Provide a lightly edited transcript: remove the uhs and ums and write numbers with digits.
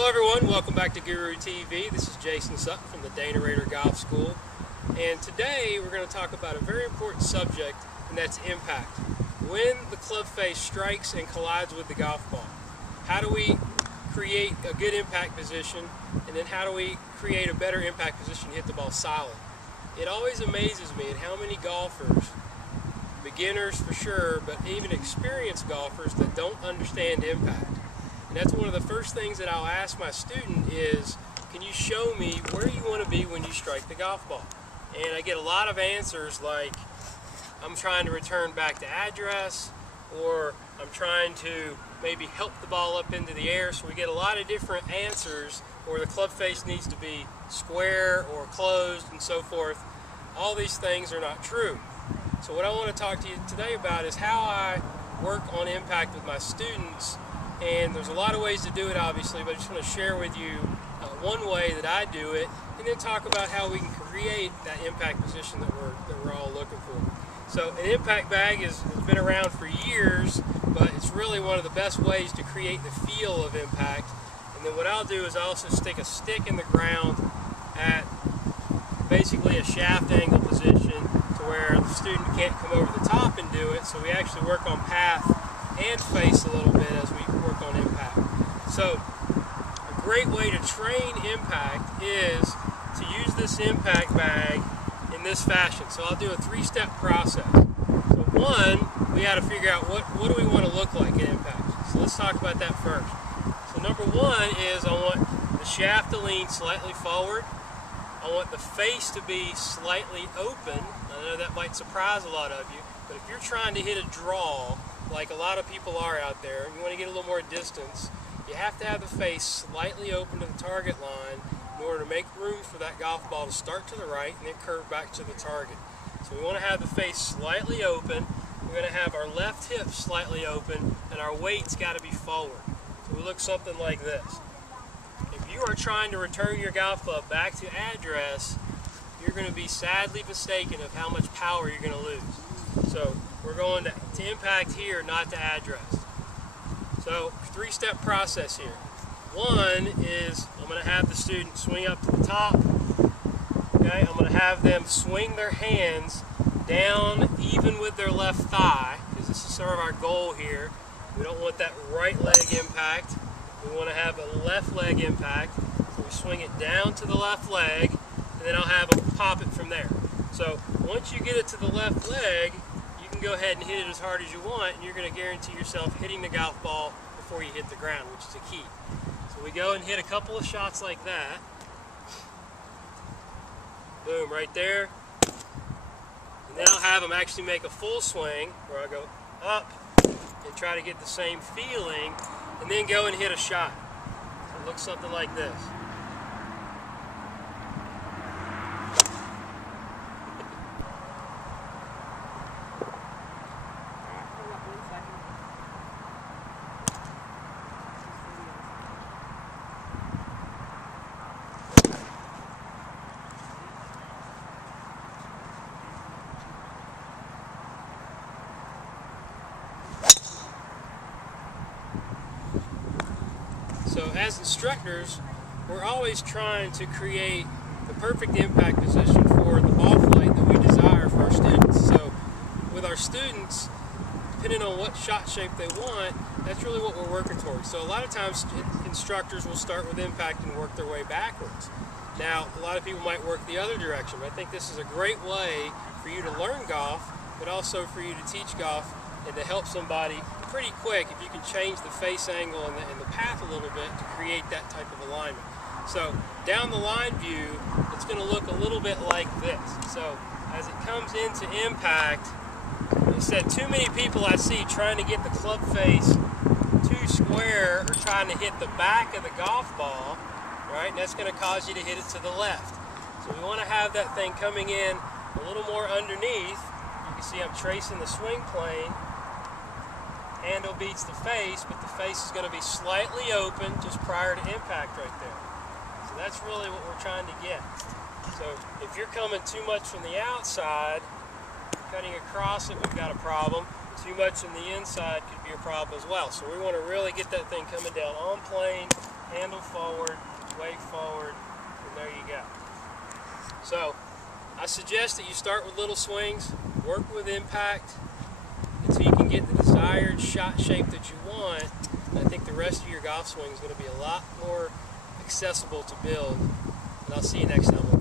Hello everyone, welcome back to Guru TV. This is Jason Sutton from the Rader Golf School, and today we're going to talk about a very important subject, and that's impact. When the club face strikes and collides with the golf ball, how do we create a good impact position, and then how do we create a better impact position to hit the ball solid? It always amazes me at how many golfers, beginners for sure, but even experienced golfers, that don't understand impact. And that's one of the first things that I'll ask my student is, can you show me where you want to be when you strike the golf ball? And I get a lot of answers like, I'm trying to return back to address, or I'm trying to maybe help the ball up into the air. So we get a lot of different answers, or the club face needs to be square or closed and so forth. All these things are not true. So what I want to talk to you today about is how I work on impact with my students. And there's a lot of ways to do it, obviously, but I just want to share with you one way that I do it, and then talk about how we can create that impact position that we're all looking for. So an impact bag has been around for years, but it's really one of the best ways to create the feel of impact. And then what I'll do is I'll also stick a stick in the ground at basically a shaft angle position to where the student can't come over the top and do it. So we actually work on path and face a little bit as we work on impact. So a great way to train impact is to use this impact bag in this fashion. So I'll do a three-step process. So one, we got to figure out what do we want to look like in impact. So let's talk about that first. So number one is I want the shaft to lean slightly forward. I want the face to be slightly open. I know that might surprise a lot of you, but if you're trying to hit a draw, like a lot of people are out there, and you want to get a little more distance, you have to have the face slightly open to the target line in order to make room for that golf ball to start to the right and then curve back to the target. So we want to have the face slightly open. We're going to have our left hip slightly open, and our weight's got to be forward. So we look something like this. If you are trying to return your golf club back to address, you're going to be sadly mistaken of how much power you're going to lose. So we're going to impact here, not to address. So three-step process here. One is I'm going to have the student swing up to the top. Okay, I'm going to have them swing their hands down even with their left thigh, because this is sort of our goal here. We don't want that right leg impact. We want to have a left leg impact. So we swing it down to the left leg, and then I'll have them pop it from there. So once you get it to the left leg, you can go ahead and hit it as hard as you want, and you're going to guarantee yourself hitting the golf ball before you hit the ground, which is a key. So we go and hit a couple of shots like that. Boom, right there. And then I'll have them actually make a full swing where I go up and try to get the same feeling, and then go and hit a shot. So it looks something like this. So as instructors, we're always trying to create the perfect impact position for the ball flight that we desire for our students. So with our students, depending on what shot shape they want, that's really what we're working towards. So a lot of times instructors will start with impact and work their way backwards. Now, a lot of people might work the other direction, but I think this is a great way for you to learn golf, but also for you to teach golf and to help somebody pretty quick if you can change the face angle and the path a little bit to create that type of alignment. So down the line view, it's going to look a little bit like this. So as it comes into impact, like I said, too many people I see trying to get the club face too square or trying to hit the back of the golf ball, right? And that's going to cause you to hit it to the left. So we want to have that thing coming in a little more underneath. You can see I'm tracing the swing plane. Handle beats the face, but the face is going to be slightly open just prior to impact right there. So that's really what we're trying to get. So if you're coming too much from the outside, cutting across it, we've got a problem. Too much on the inside could be a problem as well. So we want to really get that thing coming down on plane handle forward, weight forward, and there you go. So I suggest that you start with little swings, work with impact until you can get the desired shot shape that you want. And I think the rest of your golf swing is going to be a lot more accessible to build. And I'll see you next time.